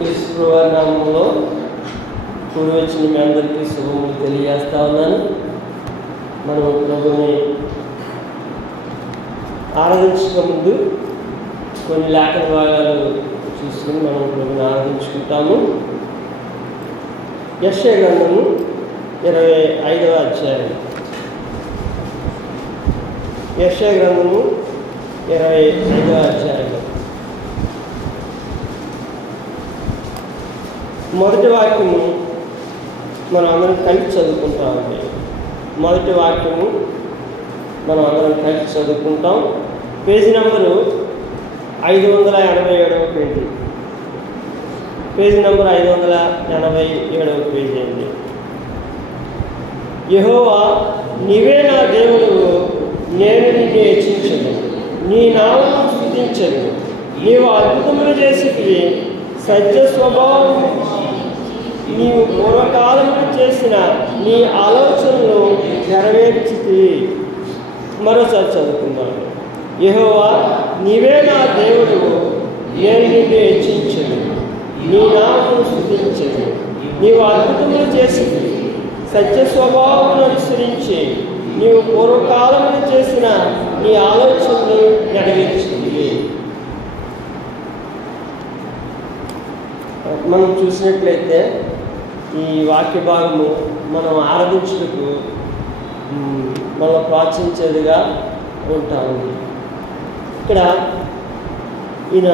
నామంలో కూడి వచ్చిన మీ అందరికీ శుభములు తెలియజేస్తా ఉన్నాను. మనం ప్రభుని ఆరాధించక ముందు కొన్ని లేఖన భాగాలు చూసుకుని మనం ప్రభుని ఆరాధించుకుంటాము. యెషయా గ్రంథము 25వ అధ్యాయం. యెషయా గ్రంథము 25వ అధ్యాయం మొదటి వాక్యము మనం అందరం కలిసి చదువుకుంటామండి. మొదటి వాక్యము మనం అందరం కలిసి చదువుకుంటాం. పేజీ నెంబరు 587వ పేజీ. పేజీ నెంబర్ 587వ పేజీ అండి. యెహోవా నీవే నా దేవుడు, నేను నిన్ను హెచ్చించను, నీ నామమును స్తుతించను. నీవు అద్భుతములు చేసితివి, సత్య స్వభావం నీవు పూర్వకాలంలో చేసిన నీ ఆలోచనలు నెరవేర్చితివి. మరోసారి చదువుకుందాం. యెహోవా నీవే నా దేవుడు, నేను నిన్ను హెచ్చించను, నీ నామమును స్తుతించను. నీవు అద్భుతములు చేసితివి, సత్య స్వభావమును అనుసరించి నీవు పూర్వకాలంలో చేసిన నీ ఆలోచనలు నెరవేర్చితివి. మనం చూసినట్లయితే ఈ వాక్య భాగము మనం ఆరాధించుటకు మనం ప్రోత్సహించేదిగా ఉంటాము. ఇక్కడ ఈయన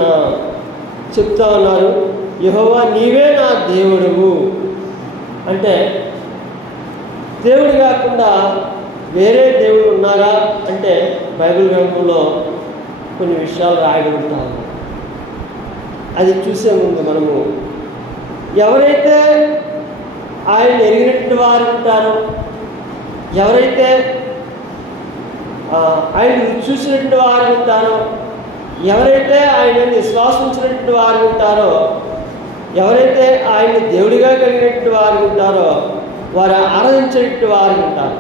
చెప్తా ఉన్నారు, యెహోవా నీవే నా దేవుడువు. అంటే దేవుడు కాకుండా వేరే దేవుడు ఉన్నారా అంటే బైబిల్ గ్రంథంలో కొన్ని విషయాలు రాయబడి ఉంటారు. అది చూసే ముందు మనము ఎవరైతే ఆయన ఎరిగినటువంటి వారు ఉంటారో, ఎవరైతే ఆయన చూసినటువంటి వారు ఉంటారో, ఎవరైతే ఆయన విశ్వాసించినటువంటి వారు ఉంటారో, ఎవరైతే ఆయన దేవుడిగా కలిగినటువంటి వారు ఉంటారో వారు ఆరాధించినటువంటి వారు ఉంటారు.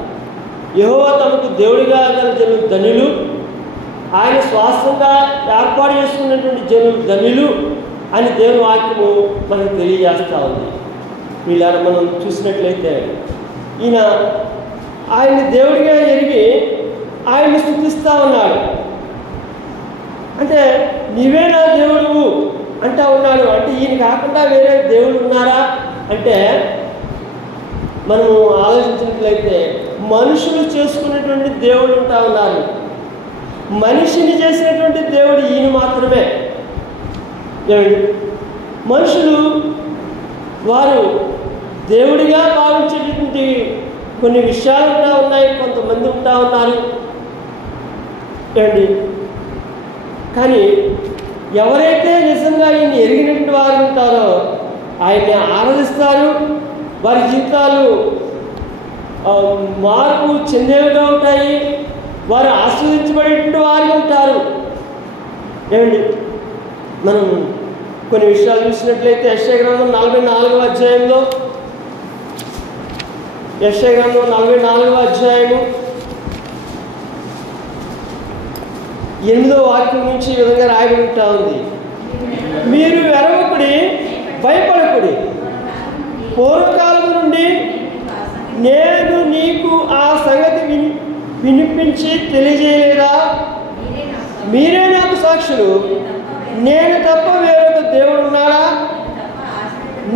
యెహోవా తమకు దేవుడిగా గల జనులు ధనులు, ఆయన స్వాస్థంగా ఏర్పాటు చేసుకున్నటువంటి జనులు ధనులు అని దేవుని వాక్యము మనకు తెలియజేస్తూ ఉంది. ఇలా మనం చూసినట్లయితే ఈయన ఆయన్ని దేవుడిగా ఎరిగి ఆయన్ని స్తుతిస్తూ ఉన్నాడు. అంటే నీవే నా దేవుడు అంటా ఉన్నాడు. అంటే ఈయన కాకుండా వేరే దేవుడు ఉన్నారా అంటే మనము ఆలోచించినట్లయితే మనుషులు చేసుకున్నటువంటి దేవుడు ఉంటా ఉన్నారు. మనిషిని చేసినటువంటి దేవుడు ఈయన మాత్రమే. మనుషులు వారు దేవుడిగా భావించేటటువంటి కొన్ని విషయాలు ఉంటా ఉన్నాయి, కొంతమంది ఉంటా ఉన్నారు ఏమండి. కానీ ఎవరైతే నిజంగా ఈయన్ని ఎరిగినటువంటి వారు ఉంటారో ఆయన్ని ఆరాధిస్తారు. వారి జీవితాలు మార్పు చెందేవిగా ఉంటాయి. వారు ఆశీర్వదించబడేటువంటి వారు ఉంటారు ఏమండి. మనం కొన్ని విషయాలు చూసినట్లయితే యెషయా గ్రంథం 44వ అధ్యాయంలో, యెషయా గ్రంథం 44వ అధ్యాయము 8వ వాక్యం నుంచి ఈ విధంగా రాయబడి ఉంటా ఉంది. మీరు వెరవకుడి, భయపడకుడి, పూర్వకాలం నుండి నేను నీకు ఆ సంగతి వినిపించి తెలియజేయలేదా? మీరే నాకు సాక్షులు. నేను తప్ప వేరొక దేవుడు ఉన్నాడా?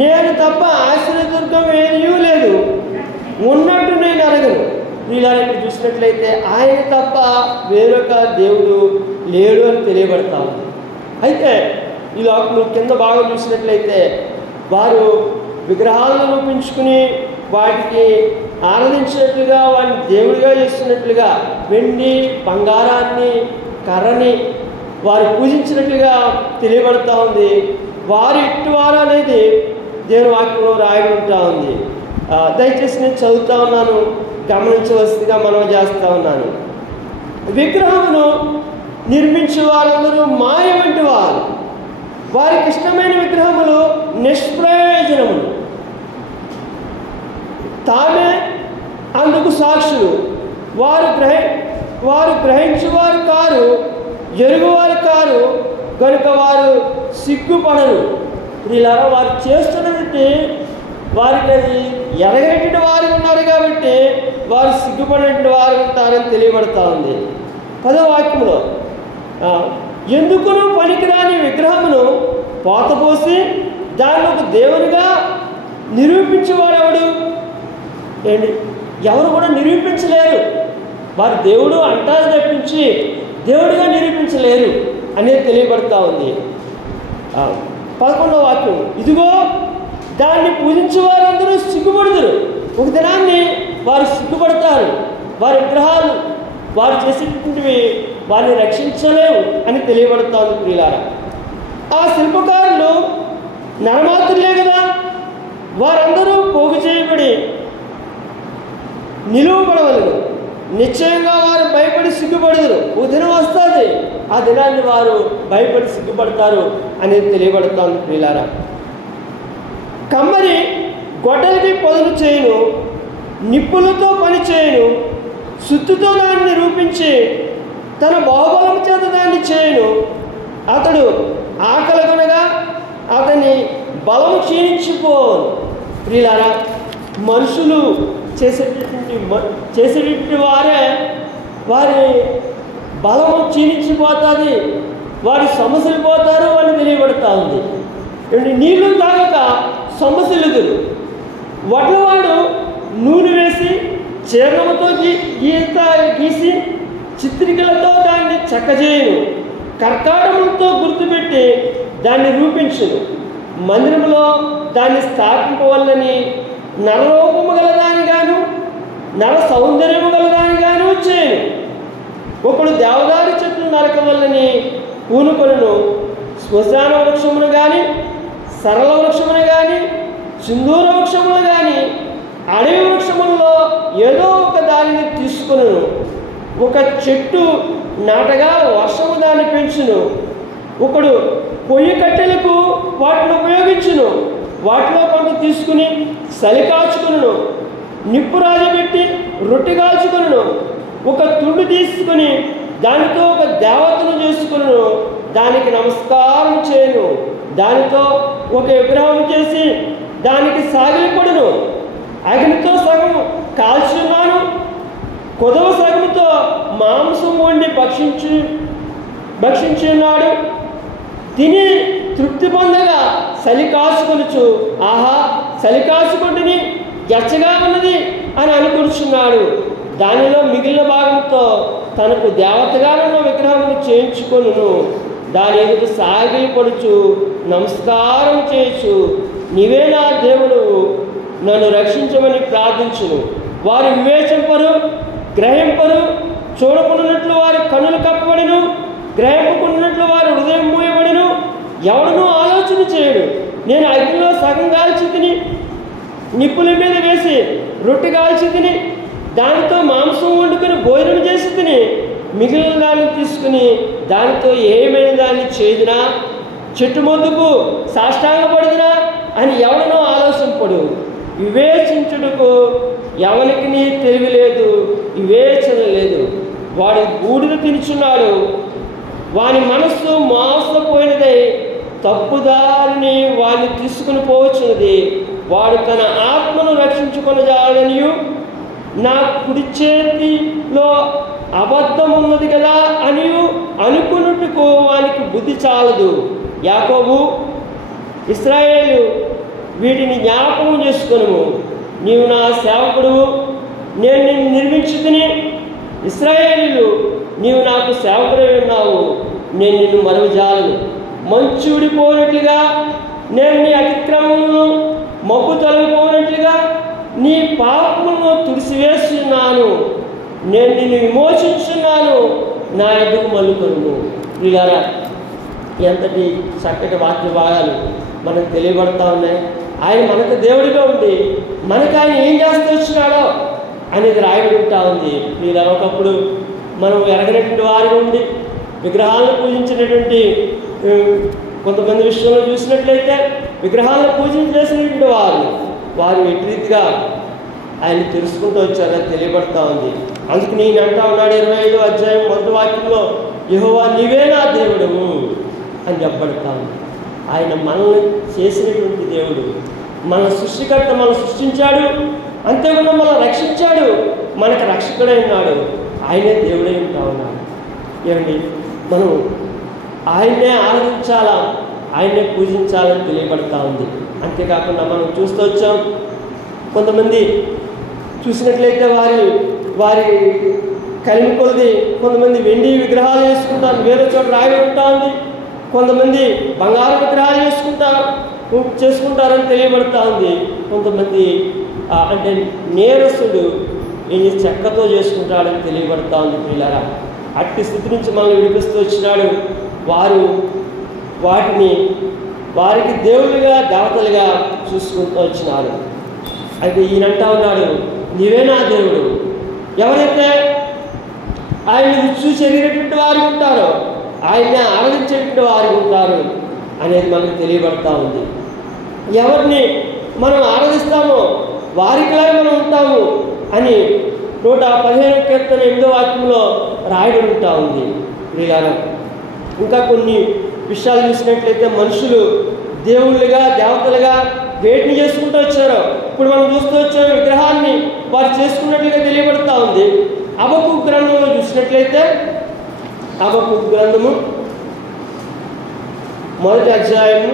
నేను తప్ప ఆశ్రయదుర్గం ఏమీ లేదు, ఉన్నట్టు నేను అడగను. ఇలా చూసినట్లయితే ఆయన తప్ప వేరొక దేవుడు లేడు అని తెలియబడతాము. అయితే ఈ లోకంలో కింద బాగా చూసినట్లయితే వారు విగ్రహాలను రూపించుకుని వాటికి ఆరాధించినట్లుగా, వాడిని దేవుడిగా చేస్తున్నట్లుగా వెండి బంగారాన్ని కర్రని వారు పూజించినట్లుగా తెలియబడతా ఉంది. వారు ఇట్టువారు అనేది దేవుని వాక్యంలో రాయబడి ఉంటా ఉంది. దయచేసి నేను చదువుతా ఉన్నాను, గమనించవలసిందిగా మనం చేస్తూ ఉన్నాను. విగ్రహమును నిర్మించే వారందరూ మాయ వంటి వారు, వారికి ఇష్టమైన విగ్రహములు నిష్ప్రయోజనములు, తామే అందుకు సాక్షులు. వారు గ్రహించేవారు కారు, ఎరుగువారు కారు, కనుక వారు సిగ్గుపడరు. వీళ్ళారా వారు చేస్తున్నటువంటి వారికి అది ఎరగనటువంటి వారు ఉన్నారు కాబట్టి వారు సిగ్గుపడినటువంటి వారు ఉంటారని తెలియబడతా ఉంది. 10వ వాక్యంలో ఎందుకును పనికిరాని విగ్రహమును పోతపోసి దాన్ని ఒక దేవునిగా నిరూపించేవాడు ఎవడు? ఏంటి, ఎవరు కూడా నిరూపించలేరు. వారు దేవుడు అంటారు తప్పించి దేవుడిగా నిరూపించలేరు అనేది తెలియబడతా ఉంది. 11వ వాక్యం, ఇదిగో దాన్ని పూజించే వారందరూ సిగ్గుపడుదురు. ఒక దినాన్ని వారు సిగ్గుపడతారు. వారి విగ్రహాలు వారు చేసేటువంటివి వారిని రక్షించలేవు అని తెలియబడతా ఉంది ప్రియులారా. ఆ శిల్పకారులు నరమాత్రులే కదా, వారందరూ పోగు చేయబడి నిలువబడవలను. నిశ్చయంగా వారు భయపడి సిగ్గుపడదురు. ఓ దినం వస్తుంది, ఆ దినాన్ని వారు భయపడి సిగ్గుపడతారు అనేది తెలియబడతాను ప్రియులారా. కమ్మరి గొడ్డలికి పదును చేయను, నిప్పులతో పని చేయను, సుత్తుతో దాన్ని రూపించి తన బాహుబలం చేత దాన్ని చేయను. అతడు ఆకలి కొనగా అతని బలం క్షీణించిపోను. ప్రియులారా, మనుషులు చేసేటటువంటి వారే వారి బలము క్షీణించిపోతుంది, వారి సమస్యలు పోతారు అని తెలియబడతా ఉంది. నీళ్లు తాగక సమస్యలుదురు. వడ్లవాడు నూనె వేసి చీరలతో గీసి చిత్రికలతో దాన్ని చక్కజేయను. కర్కాటములతో గుర్తుపెట్టి దాన్ని రూపించును. మందిరంలో దాన్ని స్థాపింపవల్లని నరరూపము గలదానిగాను నర సౌందర్యము గలదానిగాను చేయను. ఒకడు దేవదారి చెట్లు నరకవల్లని పూనుకొను. శ్మశాన వృక్షమును కానీ సరళ వృక్షమును కానీ సింధూర వృక్షమును కానీ అడవి వృక్షములలో ఏదో ఒక దానిని తీసుకును. ఒక చెట్టు నాటగా వర్షము దాన్ని పెంచును. ఒకడు పొయ్యి కట్టెలకు వాటిని ఉపయోగించును. వాటిలో కొంత తీసుకుని చలి కాచుకును. నిప్పు రాజబెట్టి రొట్టె కాల్చుకును. ఒక తుండు తీసుకుని దానితో ఒక దేవతను చేసుకును. దానికి నమస్కారం చేయను. దానితో ఒక విగ్రహం చేసి దానికి సాగిలిపడును. అగ్నితో సగం కాల్చున్నాను, కొదవ సగముతో మాంసం వండి భక్షించున్నాడు. తిని తృప్తి పొందగా చలి కాచుకొనుచు, ఆహా చలి కాచుకుంటుని గచ్చగా ఉన్నది అని అనుకుంటున్నాడు. దానిలో మిగిలిన భాగంతో తనకు దేవతగా ఉన్న విగ్రహమును చేయించుకొను. దాని ఎదుట సాగిలిపడుచు నమస్కారం చేయొచ్చు. నీవే నా దేవుడు, నన్ను రక్షించమని ప్రార్థించును. వారు వివేచింపరు, గ్రహింపరు. చూడకున్నట్లు వారి కన్నులు కప్పబడిను, గ్రహింపకున్నట్లు వారి హృదయం మూయబడిను. ఎవడనూ ఆలోచన చేయడు. నేను అగ్నిలో సగం కాల్చి తిని నిప్పుల మీద వేసి రొట్టె కాల్చి తిని దానితో మాంసం వండుకొని భోజనం చేసి తిని మిగిలిన దాన్ని తీసుకుని దానితో ఏమైనా దాన్ని చేదినా చెట్టు మొద్దుకు సాష్టాంగపడినా అని ఎవడనో ఆలోచింపడు. వివేచించుటకు ఎవరికి తెలివి లేదు, వివేచన లేదు. వాడు బూడిద తినుచున్నాడు. వాని మనస్సు మోసపోయినదై తప్పుదారిని వాడిని తీసుకుని పోవచ్చున్నది. వాడు తన ఆత్మను రక్షించుకొనజాలనియు నా కుడి చేతిలో అబద్ధం ఉన్నది కదా అని అనుకున్నట్టుకు వానికి బుద్ధి చాలదు. యాకోబు, ఇశ్రాయేలు, వీటిని జ్ఞాపకం చేసుకొను. నీవు నా సేవకుడు, నేను నిన్ను నిర్మించుకుని. ఇశ్రాయేలీలు, నీవు నాకు సేవకుడై ఉన్నావు, నేను నిన్ను మరువజాలను. మంచు విడిపోయినట్లుగా నేను నీ అతిక్రమములను, మబ్బు తొలగిపోయినట్లుగా నీ పాపములను తుడిసివేస్తున్నాను. నేను నిన్ను విమోచించున్నాను, నా ఎదుగు మల్లుకొను. ప్రియులారా, ఎంతటి చక్కటి వాక్య భాగాలు మనకు తెలియబడతా ఉన్నాయి. ఆయన మనకు దేవుడిగా ఉండి మనకు ఆయన ఏం చేస్తూ వచ్చినాడో అనేది రాయబడి ఉంటా ఉంది. మీరు ఒకప్పుడు మనం ఎరగనటువంటి వారిగా ఉండి విగ్రహాలను పూజించినటువంటి కొంతమంది విషయంలో చూసినట్లయితే విగ్రహాలను పూజ చేసినటువంటి వారు ఎట్టి రీతిగా ఆయన తెలుసుకుంటూ వచ్చారని తెలియబడతా ఉంది. అందుకు నేను అంటా ఉన్నాడు 25వ అధ్యాయం 1వ వాక్యంలో, యెహోవా నీవే నా దేవుడము అని చెప్పబడతా ఉంది. ఆయన మనల్ని చేసినటువంటి దేవుడు, మన సృష్టికర్త, మనం సృష్టించాడు, అంతేకాకుండా మనం రక్షించాడు, మనకు రక్షకుడై ఉన్నాడు, ఆయనే దేవుడై ఉంటా ఉన్నాడు. ఏమండి, మనం ఆయన్నే ఆరాధించాలా, ఆయన్నే పూజించాలని తెలియబడతా ఉంది. అంతేకాకుండా మనం చూస్తూ వచ్చాం, కొంతమంది చూసినట్లయితే వారి కలిమి కొలది కొంతమంది వెండి విగ్రహాలు చేసుకుంటారు, వేరే చోట రాయి ఉంటా ఉంది. కొంతమంది బంగారు విగ్రహాలు చేసుకుంటారని తెలియబడతా ఉంది. కొంతమంది అంటే నేరస్తుడు చెక్కతో చేసుకుంటాడని తెలియబడతా ఉంది. పిల్లరా, అట్టి స్థితి నుంచి మనల్ని విడిపిస్తూ వచ్చినాడు. వారు వాటిని వారికి దేవుళ్ళుగా దేవతలుగా చూసుకుంటూ వచ్చినారు. అయితే ఈయనంటా ఉన్నాడు, నీవే నా దేవుడు. ఎవరైతే ఆయన చూసి ఎగిరేటువంటి వారు ఉంటారో, ఆయన్ని ఆరాధించేటువంటి వారు ఉంటారు అనేది మనకు తెలియబడతా ఉంది. ఎవరిని మనం ఆరాధిస్తామో వారికిలాగా మనం ఉంటాము అని 115 కీర్తన 8వ వాక్యంలో రాయడం ఉంటా ఉంది. వీళ్ళ ఇంకా కొన్ని విషయాలు చూసినట్లయితే మనుషులు దేవుళ్ళుగా దేవతలుగా వేటిని చేసుకుంటూ వచ్చారో ఇప్పుడు మనం చూస్తూ వచ్చే విగ్రహాన్ని వారు చేసుకున్నట్లుగా తెలియబడతా ఉంది. హబక్కూకు గ్రంథంలో చూసినట్లయితే హబక్కూకు గ్రంథము 1వ అధ్యాయము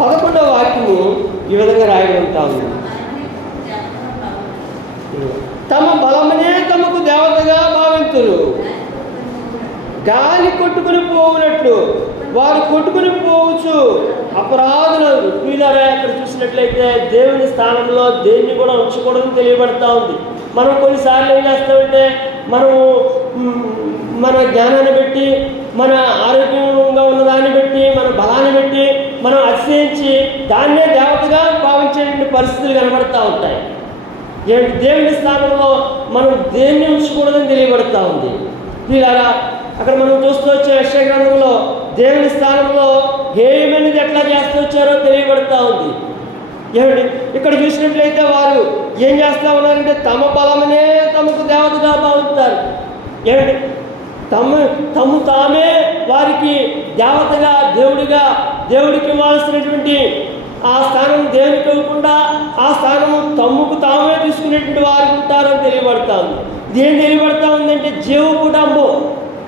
11వ వాక్యము ఈ విధంగా రాయడం ఉంటా ఉంది. తమ బలమనే తమకు దేవతగా భావింతురు, గాలి కొట్టుకుని పోవునట్లు వారు కొట్టుకుని పోవచ్చు అపరాధులు. వీళ్ళారా ఇక్కడ చూసినట్లయితే దేవుని స్థానంలో దేన్ని కూడా ఉంచకూడదని తెలియబడతా ఉంది. మనం కొన్నిసార్లు ఏం చేస్తామంటే మన జ్ఞానాన్ని బట్టి, మన ఆరోగ్యంగా ఉన్న దాన్ని బట్టి, మన బలాన్ని బట్టి మనం అతిశయించి దాన్నే దేవతగా భావించేటువంటి పరిస్థితులు కనబడతా ఉంటాయి. దేవుని స్థానంలో మనం దేన్ని ఉంచకూడదని తెలియబడతా ఉంది. వీళ్ళారా అక్కడ మనం చూస్తూ వచ్చే యెషయా గ్రంథంలో దేవుని స్థానంలో హేయమైనది ఎట్లా చేస్తూ వచ్చారో తెలియబడతా ఉంది. ఏమండి, ఇక్కడ చూసినట్లయితే వారు ఏం చేస్తూ ఉన్నారంటే తమ బలమనే తమకు దేవతగా భావిస్తారు. ఏమండి, తమ తామే వారికి దేవతగా దేవుడికి ఇవ్వాల్సినటువంటి ఆ స్థానం దేవునికి ఇవ్వకుండా ఆ స్థానం తమ్ముకు తామే తీసుకునేటువంటి వారు ఉంటారని తెలియబడతా ఉంది. దేని తెలియబడతా ఉందంటే జీవపు డంబు,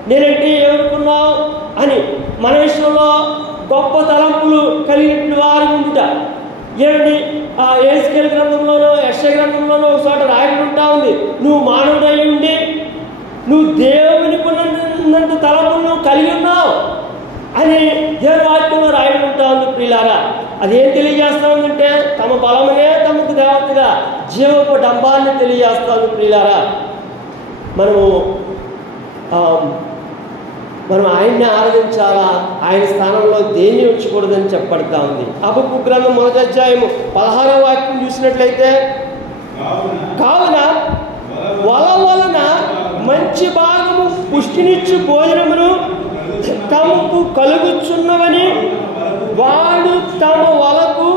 నేనంటే ఏమనుకున్నావు అని మన విషయంలో గొప్ప తలంపులు కలిగినటువంటి వారు ఉంట. ఏమండి, ఆ యేసుకేలు గ్రంథంలోనో యెషయా గ్రంథంలోనో ఒకసారి రాయబడి ఉంటా ఉంది, నువ్వు మానవుడై ఉండి నువ్వు దేవునికి ఉన్నంత తలంపులను కలిగి ఉన్నావు అని దేవుని వాక్యంలో రాయబడి ఉంటా ఉంది. ప్రియులారా, అదేం తెలియజేస్తా ఉందంటే తమ బలమనే తమకు దేవతగా జీవపు డంబాన్ని తెలియజేస్తా ఉంది. ప్రియులారా, మనం ఆయన్ని ఆరాధించాలా, ఆయన స్థానంలో దేన్ని ఉంచకూడదని చెప్పబడతా ఉంది. హబక్కూకు గ్రంథం 1వ అధ్యాయము 16వ వాక్యం చూసినట్లయితే, కావున వల వలన మంచి భాగము పుష్టినిచ్చు భోజనమును తమకు కలుగుచున్నవని వాడు తమ వలకు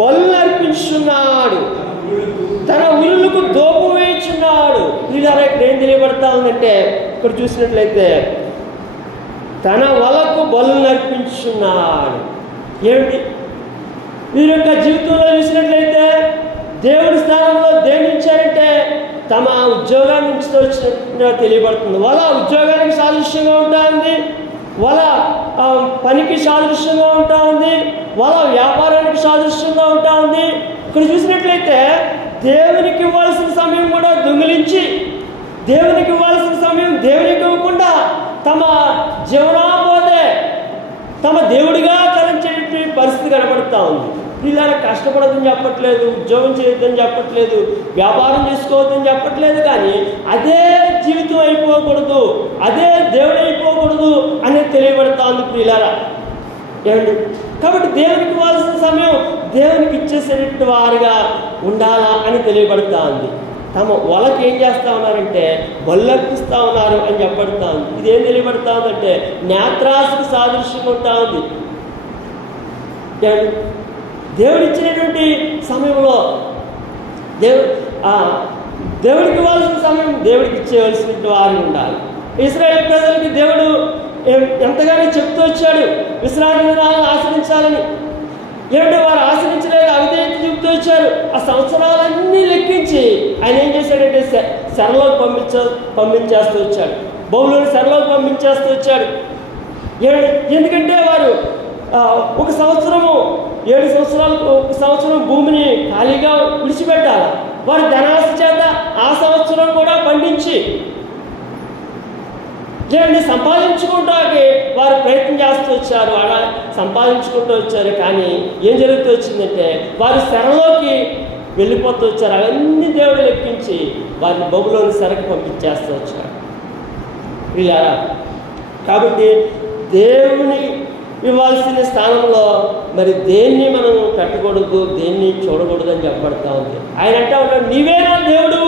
బలు అర్పించున్నాడు, తన ఉరులకు దోపు వేయుచున్నాడు. ఇలా ఇక్కడ ఏం తెలియబడతా ఉందంటే ఇక్కడ చూసినట్లయితే తన వలకు బలు అర్పించున్నాడు. ఏమిటి, వీరి యొక్క జీవితంలో చూసినట్లయితే దేవుడి స్థానంలో దేని ఇచ్చారంటే తమ ఉద్యోగాన్ని నుంచి వచ్చినట్టుగా తెలియబడుతుంది. వల ఉద్యోగానికి సాదృశ్యంగా ఉంటా ఉంది, వల పనికి సాదృశ్యంగా ఉంటా ఉంది, వల వ్యాపారానికి సాదృశ్యంగా ఉంటా ఉంది. ఇక్కడ చూసినట్లయితే దేవునికి ఇవ్వాల్సిన సమయం కూడా దొంగిలించి దేవునికి ఇవ్వాల్సిన సమయం దేవునికి ఇవ్వకుండా తమ జీవనోపాధి తమ దేవుడిగా తలంచేటువంటి పరిస్థితి కనబడుతూ ఉంది. ఇలా కష్టపడదని చెప్పట్లేదు, ఉద్యోగం చేయొద్దని చెప్పట్లేదు, వ్యాపారం చేసుకోవద్దని చెప్పట్లేదు, కానీ అదే జీవితం అయిపోకూడదు, అదే దేవుడు అయిపోకూడదు అనేది తెలియబడతా ఉంది. ప్రియులారా, ఏమండి, కాబట్టి దేవునికి ఇవ్వాల్సిన సమయం దేవునికి ఇచ్చేసేటట్టు వారుగా ఉండాలా అని తెలియబడతా ఉంది. తమ వాళ్ళకి ఏం చేస్తూ ఉన్నారంటే బల్లర్పిస్తూ ఉన్నారు అని చెప్పబడతా ఉంది. ఇదేం తెలియబడతా ఉందంటే నేత్రాశకు సాదృశ్యం ఉంటా ఉంది. దేవుడు ఇచ్చినటువంటి సమయంలో దేవుడికి ఇవ్వాల్సిన సమయం దేవుడికి ఇచ్చేవలసిన వారు ఉండాలి. ఇశ్రాయేలు ప్రజలకి దేవుడు ఎంతగానో చెప్తూ వచ్చాడు విశ్రాంతి దినాలను ఆచరించాలని. ఏమిటో వారు ఆచరించలేదు, అవిధేయత చూపుతూ వచ్చారు. ఆ సంవత్సరాలన్నీ లెక్కించి ఆయన ఏం చేశాడంటే శరలోకి పంపించేస్తూ వచ్చాడు. బబులోని శరలోకి పంపించేస్తూ వచ్చాడు. ఎందుకంటే వారు ఒక సంవత్సరము 7 సంవత్సరాలకు ఒక సంవత్సరం భూమిని ఖాళీగా విడిచిపెట్టాలి. వారు ధనాశ చేత ఆ సంవత్సరం కూడా పండించి సంపాదించుకుంటానికి వారు ప్రయత్నం చేస్తూ వచ్చారు. అలా సంపాదించుకుంటూ వచ్చారు. కానీ ఏం జరుగుతూ వచ్చిందంటే వారు శరలోకి వెళ్ళిపోతూ వచ్చారు. అవన్నీ దేవుడు లెక్కించి వారిని బబులోని శరకు పంపించేస్తూ వచ్చారు. వీళ్ళారా కాబట్టి దేవుని ఇవ్వాల్సిన స్థానంలో మరి దేన్ని మనం పెట్టకూడదు, దేన్ని చూడకూడదు అని చెప్పబడతా ఉంది. ఆయన అంటా ఉన్నాడు నీవేనా దేవుడు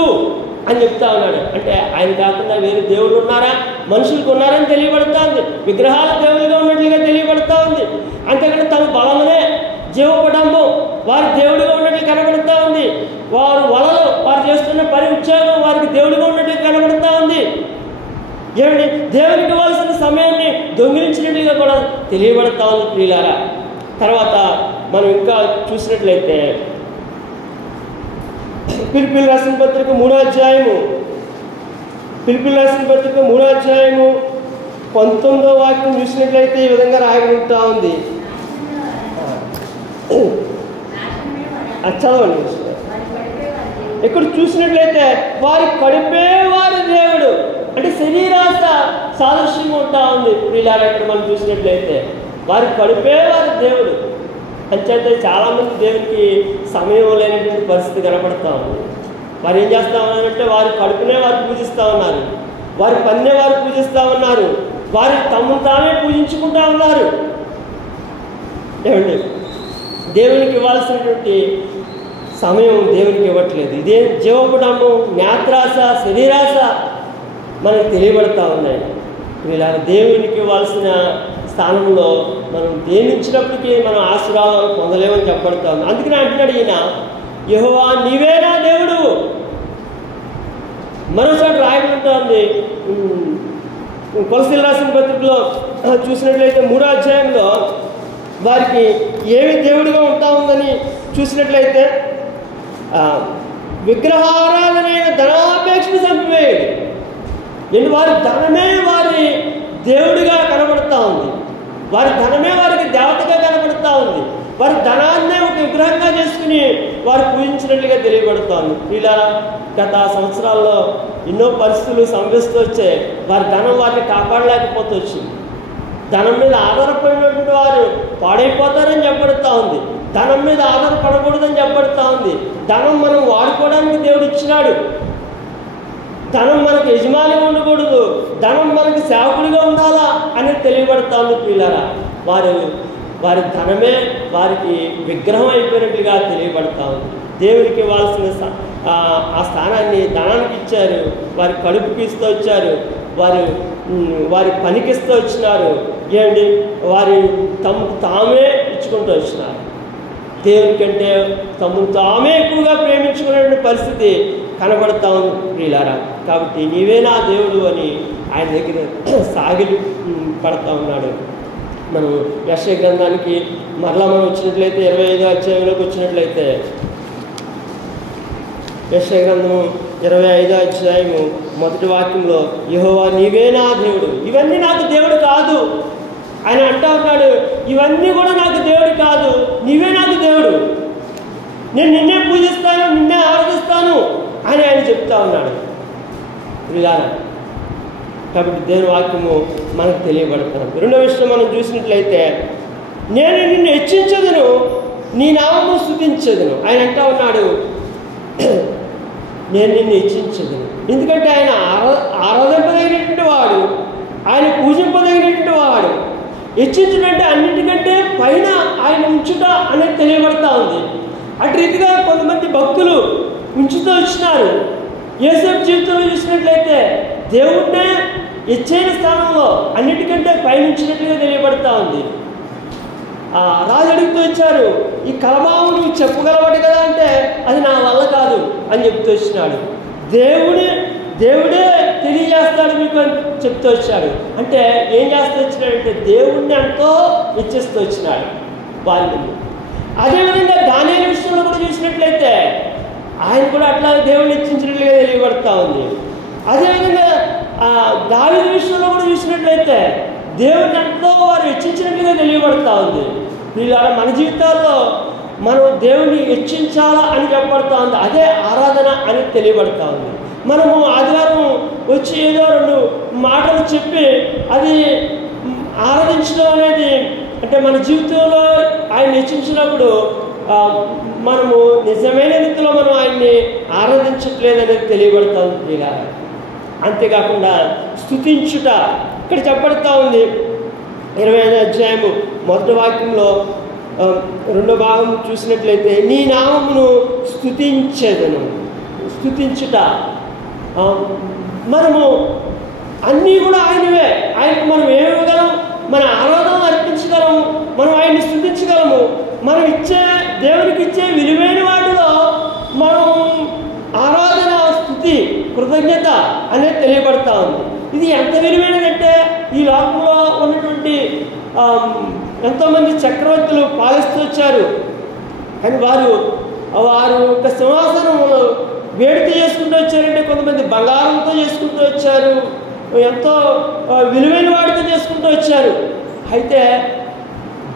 అని చెప్తా ఉన్నాడు. అంటే ఆయన కాకుండా వేరే దేవుడు ఉన్నారా, మనుషులకు ఉన్నారని తెలియబడతా ఉంది. విగ్రహాల దేవుడిగా ఉన్నట్లుగా తెలియబడతా ఉంది. అంతేకాని తన బలమనే జీవపడంబం వారి దేవుడిగా ఉన్నట్లు కనబడుతూ ఉంది. వారు వలలు వారు చేస్తున్న పని ఉద్యోగం వారికి దేవుడిగా ఉన్నట్లు కనబడుతూ ఉంది. ఏమండి దేవునికి ఇవ్వాల్సిన సమయాన్ని దొంగిలించినట్లుగా కూడా తెలియబడతా ఉంది ప్రియులారా. తర్వాత మనం ఇంకా చూసినట్లయితే ఫిలిప్పీయులకు రాసిన పత్రిక 3వ అధ్యాయము 19వ వాక్యం చూసినట్లయితే ఈ విధంగా రాయబడుతూ ఉంది. చదవండి. ఇక్కడ చూసినట్లయితే వారి కడిపే వారి దేవుడు అంటే శరీరాశ సాదృశ్యంగా ఉంటా ఉంది ప్రియులారా. ఇక్కడ మనం చూసినట్లయితే వారి కడిపే వారి దేవుడు అంచేత చాలామంది దేవునికి సమయం లేనటువంటి పరిస్థితి కనపడతా ఉంది. వారు ఏం చేస్తూ ఉన్నారంటే వారి కడుపునే వారు పూజిస్తూ ఉన్నారు, వారి పన్నే వారు పూజిస్తూ ఉన్నారు, వారి తమను తామే పూజించుకుంటా ఉన్నారు. ఏమండి దేవునికి ఇవ్వాల్సినటువంటి సమయం దేవునికి ఇవ్వట్లేదు. ఇదే జీవపడము, నేత్రాశ, శరీరాశ మనకు తెలియబడతా ఉన్నాయి. ఇలా దేవునికి ఇవ్వాల్సిన స్థానంలో మనం దేని ఇచ్చినప్పటికీ మనం ఆశీర్వాదాలు పొందలేమని చెప్పబడతా ఉంది. అందుకని అంటున్నాడు ఈయన యెహోవా నీవేనా దేవుడు. మరోసారి రాయబడుతోంది కొలసీలు రాసిన పత్రికలో చూసినట్లయితే 3వ అధ్యాయంలో వారికి ఏమి దేవుడిగా ఉంటా ఉందని చూసినట్లయితే విగ్రహారాధనైన ధనాపేక్షను చంపివేయడు. నేను వారి ధనమే వారి దేవుడిగా కనబడుతూ ఉంది, వారి ధనమే వారికి దేవతగా కనబడుతూ ఉంది, వారి ధనాన్నే ఒక విగ్రహంగా చేసుకుని వారు పూజించినట్లుగా తెలియబడుతోంది. ఇలా గత సంవత్సరాల్లో ఎన్నో పరిస్థితులు సంభవిస్తూ వచ్చే వారి ధనం వారిని కాపాడలేకపోతూ వచ్చింది. ధనం మీద ఆధారపడినటువంటి వారు పాడైపోతారని చెప్పబడుతూ ఉంది. ధనం మీద ఆధారపడకూడదని చెప్పబడుతూ ఉంది. ధనం మనం వాడుకోవడానికి దేవుడు ఇచ్చినాడు. ధనం మనకు యజమానిగా ఉండకూడదు, ధనం మనకు సేవకుడిగా ఉండాలా అనేది తెలియబడుతుంది పిల్లరా. వారి ధనమే వారికి విగ్రహం అయిపోయినట్లుగా తెలియబడతా ఉంది. దేవుడికి ఇవ్వాల్సిన ఆ స్థానాన్ని ధనానికి ఇచ్చారు, వారి కడుపుకి ఇస్తూ వచ్చారు, వారి పనికి ఇస్తూ వచ్చినారు. ఏంటి వారి తమకు తామే ఇచ్చుకుంటూ వచ్చినారు. దేవుని కంటే తమను తామే ఎక్కువగా ప్రేమించుకునే పరిస్థితి కనబడతా ఉంది ప్రియులారా. కాబట్టి నీవే నా దేవుడు అని ఆయన దగ్గర సాగిలి పడతా ఉన్నాడు. మనం యెషయా గ్రంథానికి మరలా మనం వచ్చినట్లయితే 25వ అధ్యాయంలోకి వచ్చినట్లయితే యెషయా గ్రంథము 25వ అధ్యాయము 1వ వాక్యంలో యెహోవా నీవే నా దేవుడు. ఇవన్నీ నాకు దేవుడు కాదు ఆయన అంటా ఉన్నాడు. ఇవన్నీ కూడా నాకు దేవుడు కాదు, నీవే నాకు దేవుడు, నేను నిన్నే పూజిస్తాను, నిన్నే ఆరాధిస్తాను అని ఆయన చెప్తా ఉన్నాడు. విధానం కాబట్టి దేవుని వాక్యము మనకు తెలియబడుతుంది. రెండో విషయం మనం చూసినట్లయితే నేను నిన్ను హెచ్చించదును, నీ నామము స్తుతించదును ఆయన అంటా ఉన్నాడు. నేను నిన్ను హెచ్చించదును ఎందుకంటే ఆయన ఆరాధింపదగినటువంటి వాడు, ఆయన పూజింపదగినటువంటి వాడు. హెచ్చించుడంటే అన్నింటికంటే పైన ఆయన ఉంచుట అనేది తెలియబడతా ఉంది. అటు రీతిగా కొంతమంది భక్తులు ఉంచుతూ వచ్చినారు. యేసేపు జీవితంలో చూసినట్లయితే దేవుడినే హెచ్చైన స్థానంలో అన్నిటికంటే పైనుంచినట్లుగా తెలియబడతా ఉంది. రాజు అడుగుతూ వచ్చారు, ఈ కలమావు నువ్వు చెప్పగలవాడు కదా అంటే అది నా వల్ల కాదు అని చెప్తూ వచ్చినాడు. దేవుడే తెలియజేస్తాడు మీకు అని చెప్తూ వచ్చాడు. అంటే ఏం చేస్తూ వచ్చినాడంటే దేవుణ్ణి ఎంతో ఇచ్చిస్తూ వచ్చినాడు వాళ్ళని. అదేవిధంగా దానియేలు విషయంలో కూడా చూసినట్లయితే ఆయన కూడా అట్లా దేవుణ్ణి ఇచ్చించినట్లుగా తెలియబడతా ఉంది. అదేవిధంగా దావీదు విషయంలో కూడా చూసినట్లయితే దేవుడిని ఎంతో వారు హెచ్చించినట్లుగా తెలియబడతా ఉంది. ఇలా మన జీవితాల్లో మనం దేవుణ్ణి హెచ్చించాలా అని చెప్పబడతా ఉంది. అదే ఆరాధన అని తెలియబడతా ఉంది. మనము ఆదివారం వచ్చి ఏదో 2 మాటలు చెప్పి అది ఆరాధించడం అనేది అంటే మన జీవితంలో ఆయన హెచ్చించినప్పుడు మనము నిజమైన రీతిలో మనం ఆయన్ని ఆరాధించట్లేదనేది తెలియబడతా ఉంది. ఇలా అంతేకాకుండా స్తుతించుట ఇక్కడ చెప్పబడతా ఉంది. 25వ అధ్యాయము 1వ వాక్యంలో 2వ భాగం చూసినట్లయితే నీ నామమును స్తుతించెదను. స్తుతించుట మనము అన్నీ కూడా ఆయనవే. ఆయనకు మనం ఏమివ్వగలం? మన ఆరాధన అర్పించగలము, మనం ఆయన్ని స్తుతించగలము. మనం దేవునికి ఇచ్చే విలువైన వాటిలో మనం ఆరాధన, స్తుతి, కృతజ్ఞత అనేది తెలియబడతా ఉంది. ఇది ఎంత విలువైనదంటే ఈ లోకంలో ఉన్నటువంటి ఎంతోమంది చక్రవర్తులు పాలిస్తూ వచ్చారు. కానీ వారు యొక్క సింహాసనములు వేడితో చేసుకుంటూ వచ్చారంటే కొంతమంది బంగారంతో చేసుకుంటూ వచ్చారు, ఎంతో విలువైన వాటితో చేసుకుంటూ వచ్చారు. అయితే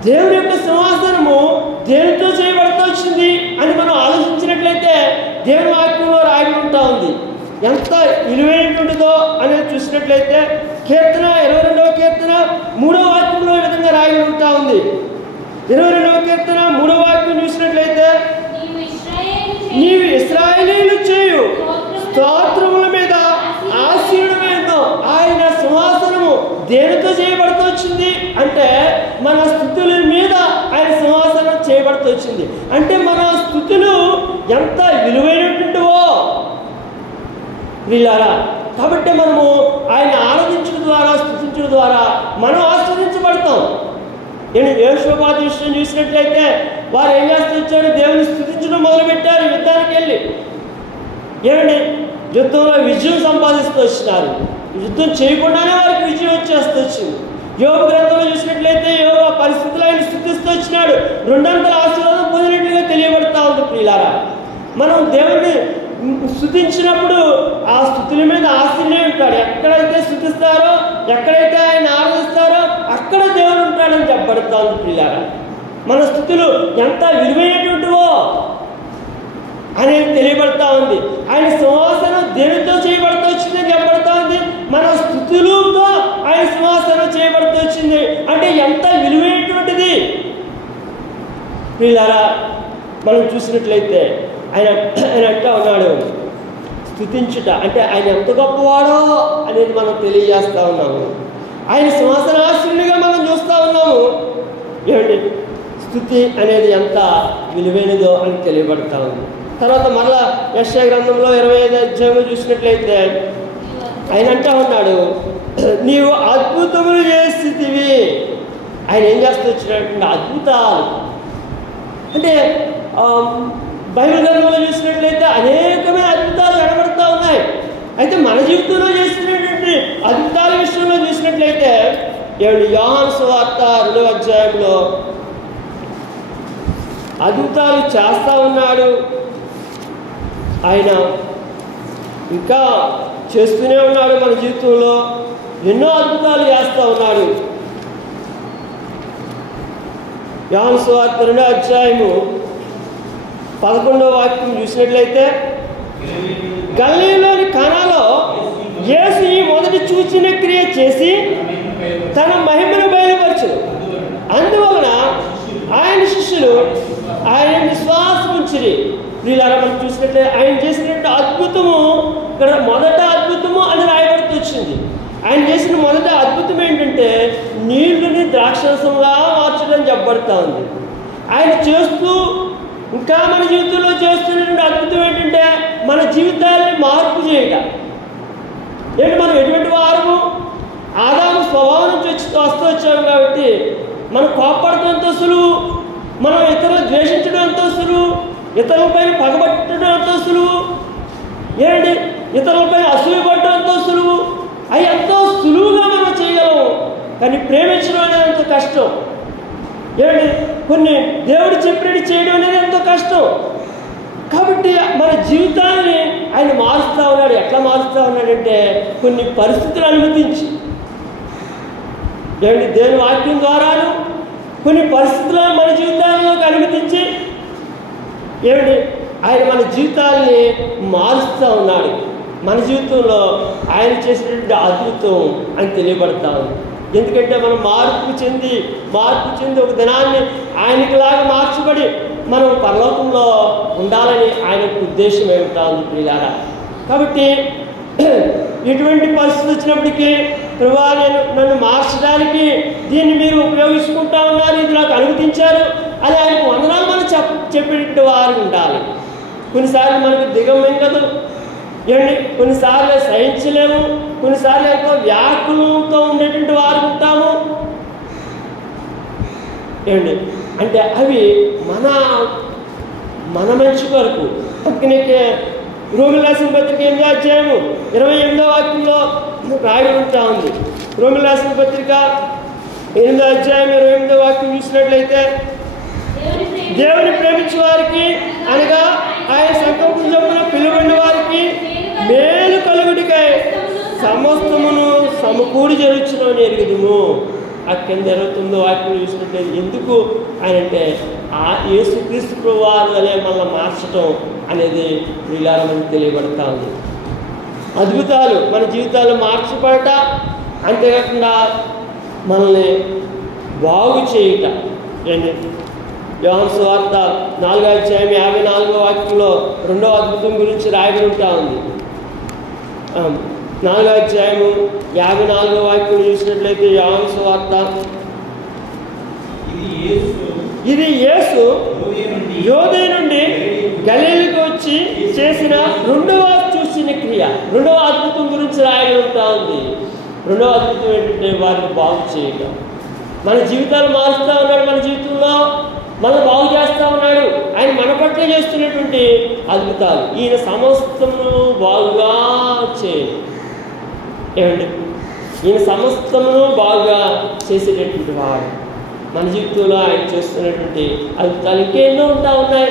దేవుని యొక్క సింహాసనము దేనితో చేయబడుతూ వచ్చింది అని మనం ఆలోచించినట్లయితే దేవుని వాక్యంలో రాయబడి ఉంటా ఉంది. ఎంత విలువైనటువంటిదో అనేది చూసినట్లయితే కీర్తన 22వ కీర్తన 3వ వాక్యంలో ఈ విధంగా రాయబడి ఉంటా ఉంది. 22వ కీర్తన 3వ వాక్యం చూసినట్లయితే నీవు ఇశ్రాయేలీయులు చేయు స్తోత్రముల మీద ఆశీనుడైన ఆయన సింహాసనము దేనితో చేయబడుతూ వచ్చింది అంటే మన స్తుతుల మీద ఆయన సింహాసనం చేయబడుతూ వచ్చింది. అంటే మన స్తుతులు ఎంత విలువైనటువంటివో వీళ్ళారా. కాబట్టి మనము ఆయన ఆరాధించడం ద్వారా, స్తుతించడం ద్వారా మనం ఆస్వాదించబడతాం. నేను యేషోబాదు విషయం చూసినట్లయితే వారు ఏం చేస్తూ వచ్చారు? దేవుని స్తుతించడం మొదలుపెట్టారు. యుద్ధానికి వెళ్ళి ఏమండి యుద్ధంలో విజయం సంపాదిస్తూ వచ్చినారు. యుద్ధం చేయకుండానే వారికి విజయం వచ్చేస్తూ వచ్చింది. యోబు గ్రంథంలో చూసినట్లయితే యోబు ఆ పరిస్థితులు ఆయన స్తుతిస్తూ వచ్చినాడు. 200 ఆశీర్వాదం పొందినట్లుగా తెలియబడతా ఉంది. ప్రియులారా, మనం దేవుణ్ణి స్తుతించినప్పుడు ఆ స్తుతుల మీద ఆశీర్వే ఉంటాడు. ఎక్కడైతే స్తుతిస్తారో, ఎక్కడైతే ఆయన ఆరాధిస్తారో అక్కడ దేవుడు ఉంటాడని చెప్పబడతా ఉంది. ప్రియులారా, మన స్తుతులు ఎంత విలువైనటువంటివో అనేది తెలియబడతా ఉంది. ఆయన సింహాసనం దేనితో చేయబడుతూ వచ్చిందని చెప్పబడతా ఉంది. మన స్తుతులతో ఆయన సింహాసనం చేయబడుతూ వచ్చింది. అంటే ఎంత విలువైనటువంటిది ప్రియులారా. మనం చూసినట్లయితే ఆయన అంటా ఉన్నాడు స్తుతించుట అంటే ఆయన ఎంత గొప్పవాడో అనేది మనం తెలియజేస్తూ ఉన్నాము. ఆయన సింహాసనాసీనుడిగా మనం చూస్తూ ఉన్నాము. ఏమండి స్తుతి అనేది ఎంత విలువైనదో అని తెలియబడతా ఉంది. తర్వాత మరలా యెషయా గ్రంథంలో 25వ అధ్యాయంలో చూసినట్లయితే ఆయన అంటా ఉన్నాడు నీవు అద్భుతములు చేసితివి. ఆయన ఏం చేస్తూ వచ్చినటువంటి అద్భుతాలు అంటే బైబిల్ గ్రంథంలో చూసినట్లయితే అనేకమైన అద్భుతాలు కనబడుతూ ఉన్నాయి. అయితే మన జీవితంలో చేసినటువంటి అద్భుతాల విషయంలో చూసినట్లయితే యోహాను సువార్త 2వ అధ్యాయంలో అద్భుతాలు చేస్తూ ఉన్నాడు. ఆయన ఇంకా చేస్తూనే ఉన్నాడు. మన జీవితంలో ఎన్నో అద్భుతాలు చేస్తూ ఉన్నాడు. యోహాను సువార్త 2వ అధ్యాయము 11వ వాక్యం చూసినట్లయితే గలిలయలోని కానాలో యేసు ఈ మొదటి సూచన క్రియ చేసి తన మహిమను బయలుపరచును. అందువలన ఆయన శిష్యులు ఆయన విశ్వాసం ఉంచిరి. వీళ్ళ మనం చూసినట్లయితే ఆయన చేసినట్టు అద్భుతము ఇక్కడ మొదట అద్భుతము అని రాయబడుతూ వచ్చింది. ఆయన చేసిన మొదట అద్భుతం ఏంటంటే నీళ్ళని ద్రాక్షరసంగా మార్చడం చెప్పబడతా ఉంది. ఆయన చేస్తూ ఇంకా మన జీవితంలో చేస్తున్నటువంటి అద్భుతం ఏంటంటే మన జీవితాన్ని మార్పు చేయటం. ఏంటి మనం ఎటువంటి వారము ఆదాము స్వభావం నుంచి వస్తూ వచ్చాము కాబట్టి మనం కోపడటం ఎంతో సులువు, మనం ఇతరులు ద్వేషించడం ఎంతో సులువు, ఇతరులపైన పగబట్టడం ఎంతో సులువు. ఏంటి ఇతరులపై అసూయపడడం ఎంతో సులువు, అవి ఎంతో సులువుగా మనం చేయగలము. కానీ ప్రేమించడం అనేది ఎంతో కష్టం. ఏమండి, కొన్ని దేవుడు చెప్పినట్టు చేయడం అనేది ఎంతో కష్టం. కాబట్టి మన జీవితాన్ని ఆయన మారుస్తూ ఉన్నాడు. ఎట్లా మారుస్తూ ఉన్నాడంటే కొన్ని పరిస్థితులు అనుమతించి, ఏమండి, దేవుని వాక్యం ద్వారాను కొన్ని పరిస్థితులను మన జీవితాల్లోకి అనుమతించి, ఏమండి, ఆయన మన జీవితాల్ని మారుస్తూ ఉన్నాడు. మన జీవితంలో ఆయన చేసినటువంటి అద్భుతం అని తెలియబడతా ఉంది. ఎందుకంటే మనం మార్పు చెంది ఒక దినాన్ని ఆయనకిలాగా మార్చబడి మనం పరలోకంలో ఉండాలని ఆయన ఉద్దేశం ఏమిటా ఉంది ప్రియులారా. కాబట్టి ఇటువంటి పరిస్థితి వచ్చినప్పటికీ ప్రభువా నన్ను మార్చడానికి దీన్ని మీరు ఉపయోగించుకుంటా ఉన్నారు, ఇది నాకు అనుమతించారు అని ఆయనకు వందనాలు మనం చెప్పేటట్టు వారు ఉండాలి. కొన్నిసార్లు మనకు దిగమింగదు, ఏమండి, కొన్నిసార్లు సహించలేము, కొన్నిసార్లు ఎంతో వ్యాకులంతో ఉండేటువంటి వారు ఉంటాము. ఏమండి, అంటే అవి మన మంచి కొరకు. అందుకనే రోమిలకు రాసిన పత్రిక 8వ అధ్యాయము 28వ వాక్యంలో రాయబడి ఉంటా ఉంది. రోమిలకు రాసిన పత్రిక 8వ అధ్యాయం 28వ వాక్యం చూసినట్లయితే, దేవుని ప్రేమించే వారికి అనగా ఆయన సంకల్పం చొప్పున పిలువబడిన వారికి మేలు కలుగుడికై సమస్తమును సమకూడి జరుగుచునని ఎరుగుదుము. అక్కడ 29వ వాక్యం చూసినట్లయితే, ఎందుకు ఆయన అంటే ఆ యేసుక్రీస్తు ప్రభువారు అనే మనల్ని మార్చడం అనేది వీళ్ళారా మనకు తెలియబడతా ఉంది. అద్భుతాలు మన జీవితాలు మార్చబడట, అంతేకాకుండా మనల్ని బాగు చేయట. ఏంటి, యోహాను సువార్త 4వ అధ్యాయం 54వ వాక్యంలో 2వ అద్భుతం గురించి రాయబడి ఉంటా ఉంది. 4వ అధ్యాయము 54వ వాక్యం చూసినట్లయితే, యోహాను సువార్త, ఇది యేసు యోదే నుండి గలీలుకు వచ్చి చేసిన రెండవ చూసిన క్రియ, రెండవ అద్భుతం గురించి రాయబడి ఉంటా ఉంది. రెండవ అద్భుతం ఏంటంటే వారిని బాగు చేయడం. మన జీవితాలు మారుస్తూ ఉన్నాడు, మన జీవితంలో మనం బాగు చేస్తూ ఉన్నాడు. ఆయన మన పట్ల చేస్తున్నటువంటి అద్భుతాలు, ఈయన సమస్తమును బాగుగా చేయాలి. ఏమండి, ఈయన సమస్తమును బాగుగా చేసేటటువంటి వాడు. మన జీవితంలో ఆయన చేస్తున్నటువంటి అద్భుతాలు ఇంకెన్నో ఉంటా ఉన్నాయి.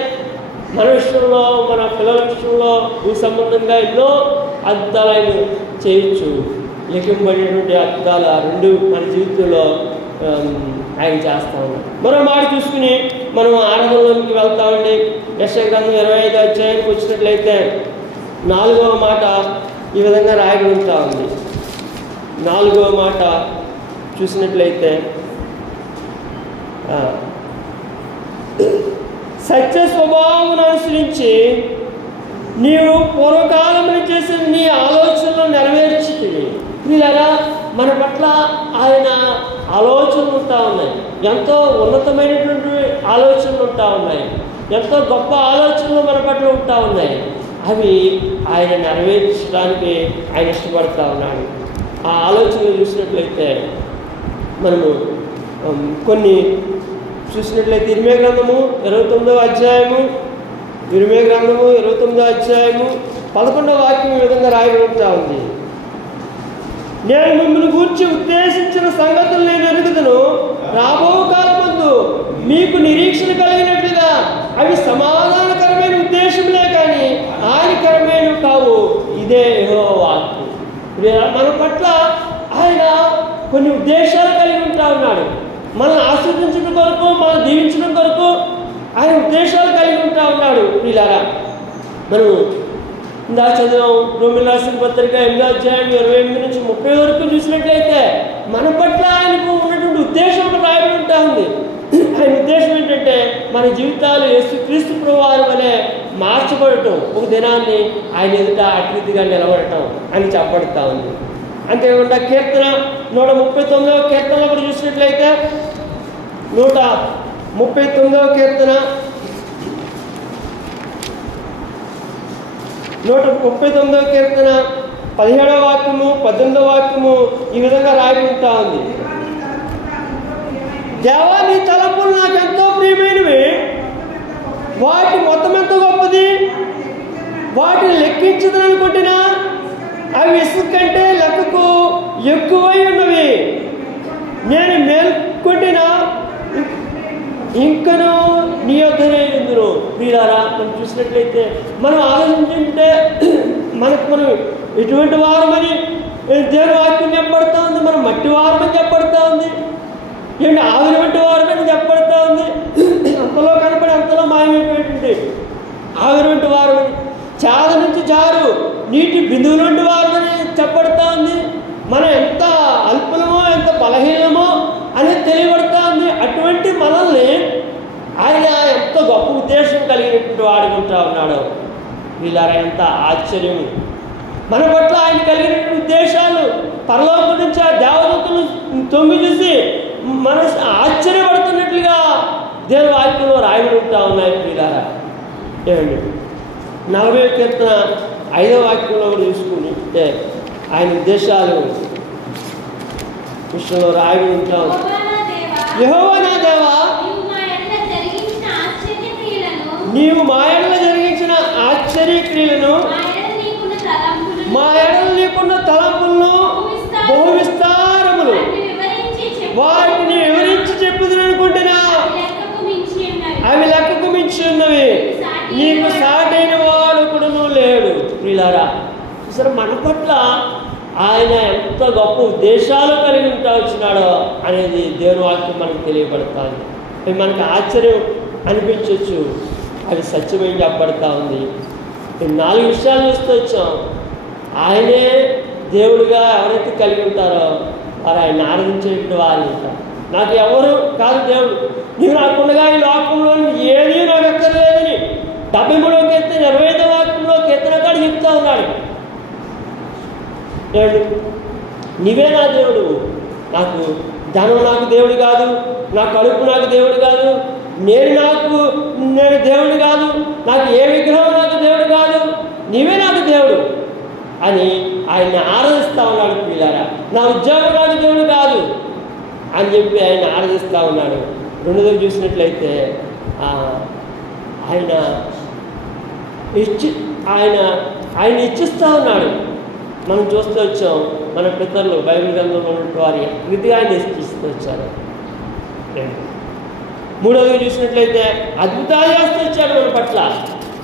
మన విషయంలో, మన పిల్లల విషయంలో భూ సంబంధంగా ఎన్నో అద్భుతాలు ఆయన చేయొచ్చు. లెక్కింపబడినటువంటి అద్భుతాలు ఆ రెండు మన జీవితంలో ఆయన చేస్తూ ఉన్నాడు. మరో మాట చూసుకుని మనం ఆరాధనలోకి వెళ్తామండి. యెషయా గ్రంథం 25వ అధ్యాయానికి వచ్చినట్లయితే 4వ మాట ఈ విధంగా రాయబడి ఉంటా ఉంది. 4వ మాట చూసినట్లయితే, సత్య స్వభావం అనుసరించి నీవు పూర్వకాలంలో చేసిన నీ ఆలోచనలు నెరవేర్చుతుంది. వీళ్ళరా మన పట్ల ఆయన ఆలోచనలు ఉంటా ఉన్నాయి, ఎంతో ఉన్నతమైనటువంటి ఆలోచనలు ఉంటా ఉన్నాయి, ఎంతో గొప్ప ఆలోచనలు మన పట్ల ఉంటా ఉన్నాయి. అవి ఆయన నెరవేర్చడానికి ఆయన ఇష్టపడతా ఉన్నాడు. ఆ ఆలోచనలు చూసినట్లయితే మనము కొన్ని చూసినట్లయితే ఇర్మియా గ్రంథము 29వ అధ్యాయము 11వ వాక్యం ఈ విధంగా రాయబడి ఉంటా ఉంది. నేను మిమ్మల్ని గూర్చి ఉద్దేశించిన సంగతులు నేను ఎరుగుదును, రాబో కాలమందు మీకు నిరీక్షణ కలిగినట్లుగా అవి సమాధానకరమైన ఉద్దేశంలే కానీ హానికరమైన కావు. ఇదే యెహోవా వాక్కు. మన పట్ల ఆయన కొన్ని ఉద్దేశాలు కలిగి ఉంటా ఉన్నాడు. మనల్ని ఆశీర్వదించడం కొరకు, మనం దీవించడం కొరకు ఆయన ఉద్దేశాలు కలిగి ఉంటా ఉన్నాడు. వీళ్ళారా మనం ఇందా చదివాం రోమిలకు రాసిన పత్రిక 8వ అధ్యాయం 28 నుంచి 30 వరకు చూసినట్లయితే మన పట్ల ఆయనకు ఉన్నటువంటి ఉద్దేశం రాయబడి ఉంటా ఉంది. ఆయన ఉద్దేశం ఏంటంటే మన జీవితాలు యేసుక్రీస్తు ప్రభువారి వలె మార్చబడటం, ఒక దినాన్ని ఆయన ఎదుట అతిథిగా నిలబడటం అని చెప్పబడతా ఉంది. అంతేకాకుండా కీర్తన 139వ కీర్తనలో కూడా చూసినట్లయితే 139వ కీర్తన 139వ కీర్తన 17వ వాక్యము 18వ వాక్యము ఈ విధంగా రాయబడి ఉంటా ఉంది. దేవా నీ తలంపులు నాకు ఎంతో ప్రియమైనవి, వాటి మొత్తం ఎంత గొప్పది, వాటిని లెక్కించదని కొట్టినా ఎక్కువై ఉన్నవి. నేను మేల్కొంటినా ఇంకనూ నీ యొద్దనే ఉందును. ప్రియులారా, మనం చూసినట్లయితే మనం ఆలోచించుంటే మనం ఎటువంటి వారమని దేవుని వాక్యం చెప్పబడతా ఉంది. మనం మట్టి వారమని చెప్పబడతా ఉంది. ఏంటి ఆవిరి వంటి వారమని చెప్పబడతా ఉంది. అంతలో కనపడి అంతలో మాయమైపోయింది. ఆవిరి వంటి వారమని, చాల నుంచి చారు నీటి బిందువులు వంటి వారమని చెప్పబడతా ఉంది. మనం ఎంత అల్పులమో ఎంత బలహీనమో అనేది తెలియబడతా ఉంది. అటువంటి మనల్ని ఆయన ఎంత గొప్ప ఉద్దేశం కలిగినటువంటి వాడుకుంటా ఉన్నాడు. వీళ్ళారా ఎంత ఆశ్చర్యం! మన పట్ల ఆయన కలిగినటువంటి ఉద్దేశాలు పరలోకం నుంచి ఆ దేవదూతలు తొంగి చూసి మన ఆశ్చర్యపడుతున్నట్లుగా దేవుని వాక్యంలో రాయబడి ఉంటా ఉన్నాయి. వీళ్ళారా ఏమండి, 40వ కీర్తన 5వ వాక్యంలో కూడా చూసుకుంటే ఆయన ఉద్దేశాలు విషయంలో రాయబడి ఉంటాం. యెహోవా నా దేవా, నీవు మా ఎడల జరిగించిన ఆశ్చర్యక్రియలను, మా ఎడల నీకున్న తలంపులను బహు విస్తారములు వాటిని వివరించి చెప్పుదును అనుకుంటున్నా. అవి లెక్కకు మించి ఉన్నవి. నీకు సాటైన వాడు కూడా లేడు. ప్రియులారా, సరే మన పట్ల ఆయన ఎంత గొప్ప ఉద్దేశాలు కలిగి ఉంటా వచ్చినాడో అనేది దేవుని వాక్యం మనకు తెలియబడతాను. అవి మనకు ఆశ్చర్యం అనిపించవచ్చు, అది సత్యమేం చెప్పబడతా ఉంది. 4 విషయాలు చూస్తూ వచ్చాం. ఆయనే దేవుడిగా ఎవరైతే కలిగి ఉంటారో వారు ఆయన ఆరాధించేటువంటి వారు ఉంటారు. నాకు ఎవరు కాదు దేవుడు, నీవు నాకుండగా ఈ లోకంలో ఏదీ నాకు ఎక్కర్లేదని 73వ కీర్తన 25వ వాక్యంలో కీర్తనకాడు చెప్తా ఉన్నాడు. దేవుడు నీవే నా దేవుడు. నాకు ధనం నాకు దేవుడు కాదు, నా కడుపు నాకు దేవుడు కాదు, నేను దేవుడు కాదు, నాకు ఏ విగ్రహం నాకు దేవుడు కాదు, నీవే నాకు దేవుడు అని ఆయన్ని ఆరాధిస్తూ ఉన్నాడు. పిల్లారా, నా ఉద్యోగం నాకు దేవుడు కాదు అని చెప్పి ఆయన ఆరాధిస్తూ ఉన్నాడు. రెండోది చూసినట్లయితే ఆయన ఇచ్చిస్తూ ఉన్నాడు. మనం చూస్తూ వచ్చాం, మన పితరులు బైబిల్ గ్రంథంలో ఉన్న వారి రీతిగా ఆయన ఇస్తూ వచ్చారు. మూడవది చూసినట్లయితే అద్భుతాలు చేస్తూ వచ్చాడు మన పట్ల,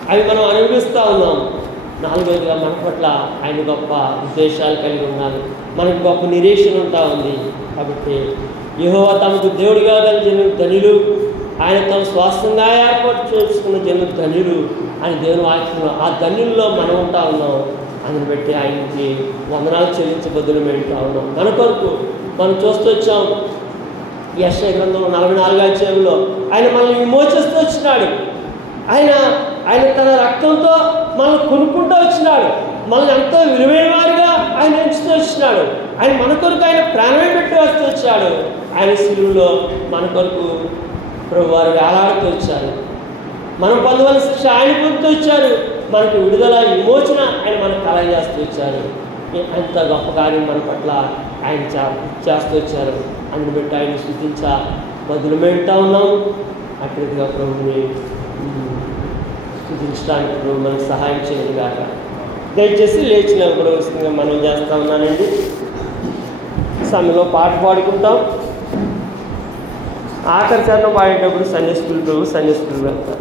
అవి మనం అనుభవిస్తూ ఉన్నాం. నాలుగవదిగా మన పట్ల ఆయన గొప్ప ఉద్దేశాలు కలిగి ఉన్నారు, మనకు గొప్ప నిరీక్షణ ఉంటా ఉంది. కాబట్టి యెహోవా తమకు దేవుడిగా గల జనులు ధనులు, ఆయన తమ స్వాస్థంగా ఏర్పాటు చేసుకున్న జనులు ధనులు అని దేవుని వాక్యంలో ఆ ధనుల్లో మనం ఉంటా ఉన్నాం. అందుని బట్టి ఆయనకి వందనాలు చెల్లించబద్దులు పెడుతూ ఉన్నాం. మన కొరకు మనం చూస్తూ వచ్చాం. యెషయా గ్రంథంలో 44వ అధ్యాయంలో ఆయన మనల్ని విమోచిస్తూ వచ్చినాడు. ఆయన తన రక్తంతో మనల్ని కొనుక్కుంటూ వచ్చినాడు. మనల్ని ఎంతో విలువైన వారిగా ఆయన ఎంచుతూ వచ్చినాడు. ఆయన మన కొరకు ఆయన ప్రాణమే పెట్టి వస్తూ వచ్చాడు. ఆయన శిలువలో మన కొరకు ప్రభువారు వేలాడుతూ వచ్చారు. మనం పొందవలసిన శిక్ష ఆయన పొందుతూ వచ్చారు. మనకు విడుదల విమోచన ఆయన మనకు కలగజేస్తూ వచ్చారు. అంత గొప్ప కార్యం మన పట్ల ఆయన చేస్తూ వచ్చారు. అందుని బట్టి ఆయన స్తుతించా బదులు పెడతా ఉన్నాం. అట్టిగా ప్రభుని స్తుతించడానికి ప్రభు మనకు సహాయం చేయదు కాక. దయచేసి లేచిన ప్రభుత్వంగా మనం చేస్తూ ఉన్నానండి. సమయంలో పాట పాడుకుంటాం. ఆఖరి చరణం పాడేటప్పుడు సండే స్కూల్ వెళ్తాం.